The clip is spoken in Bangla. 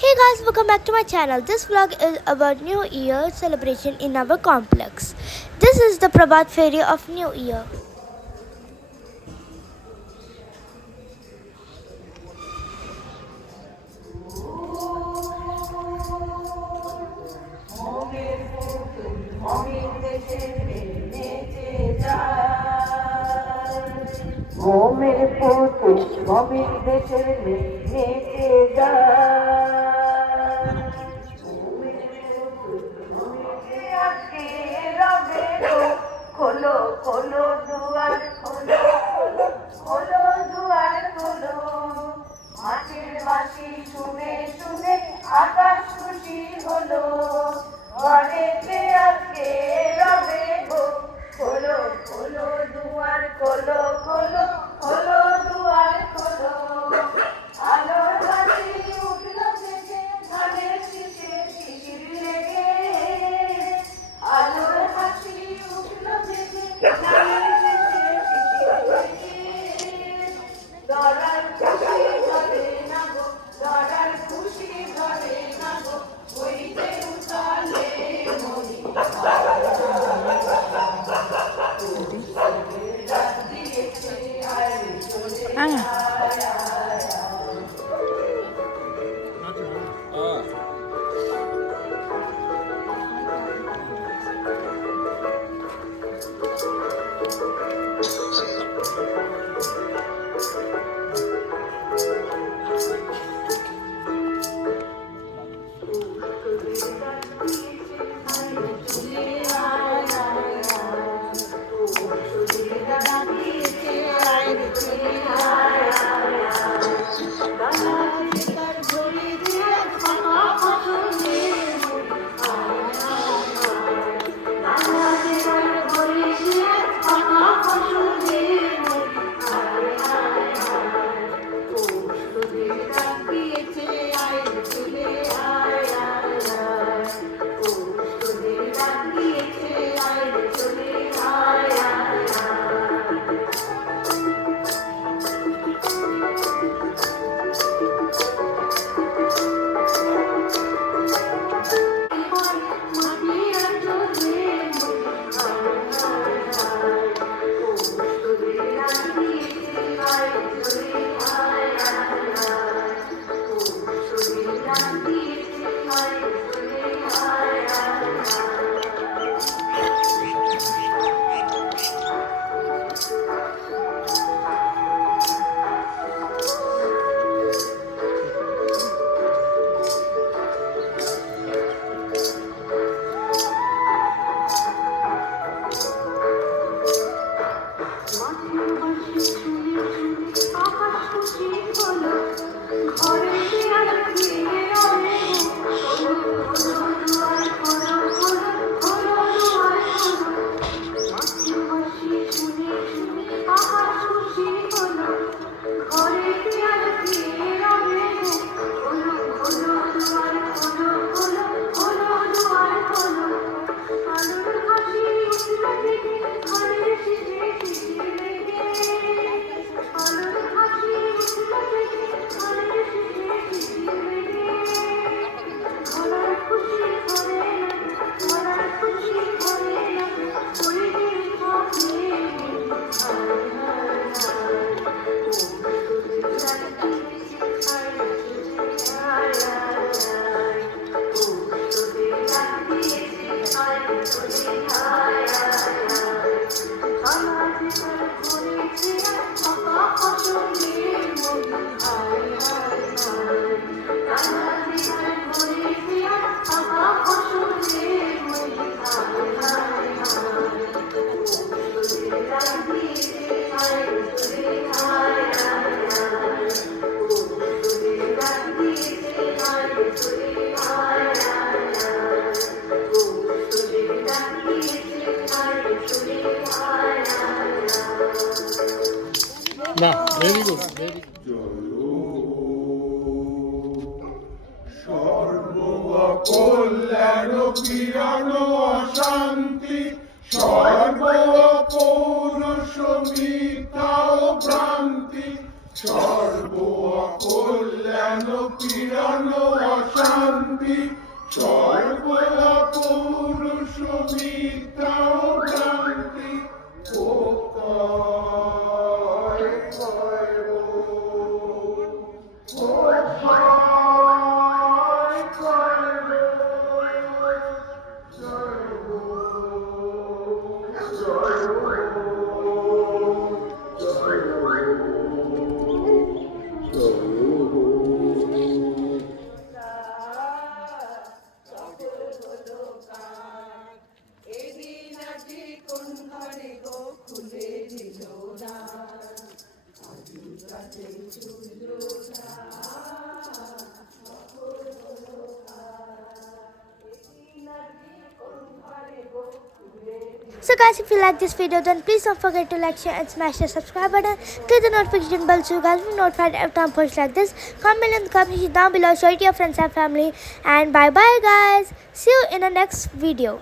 Hey guys, welcome back to my channel. This vlog is about New Year celebration in our complex. This is the Prabhat Fairy of New Year. মোমের পুতুল মমির দেশের নেচে যায় আজকে রবে গো খোলো খোলো দুয়ার খোলো খোলো খোলো দুয়ার খোলো মাটির বাঁশি শুনে শুনে আকাশ খুশি হলো ঘরেতে আজকে রবে গো খোলো খোলো দুয়ার খোলো খোলো খোলো দুয়ার খোলো আলোর বাতি উঠলো থেকে ধানের শীষে শিশির লেগে আলোর হাসি উঠলো থেকে ধানের শীষে শিশির লেগে দরার খুশি ধরে না গো দরার খুশি ধরে না গো হইতে উঠালে মরি না ভেরি গুড ভেরি সর্বকল্যাণ কিরণ অশান্তি সর্ব পৌরুষ মিথ্যা ও ভ্রান্তি সর্ব কল্যাণ কিরণ অশান্তি স্বর্গ পৌরুষ মিথ্যা ও ভ্রান্তি ও কয় কয় গো, ও কয় কয় গো, জয় গো, জয় গো, জয় গো, জয় গো। এদিন আজি কোন ঘরে গো খুলে দিল না, So guys, if you like this video, then please don't forget to like, share and smash the subscribe button. Click the notification bell so you guys will be notified every time I post like this. Comment in the comment section down below, show it to your friends and family. And bye bye guys. See you in the next video.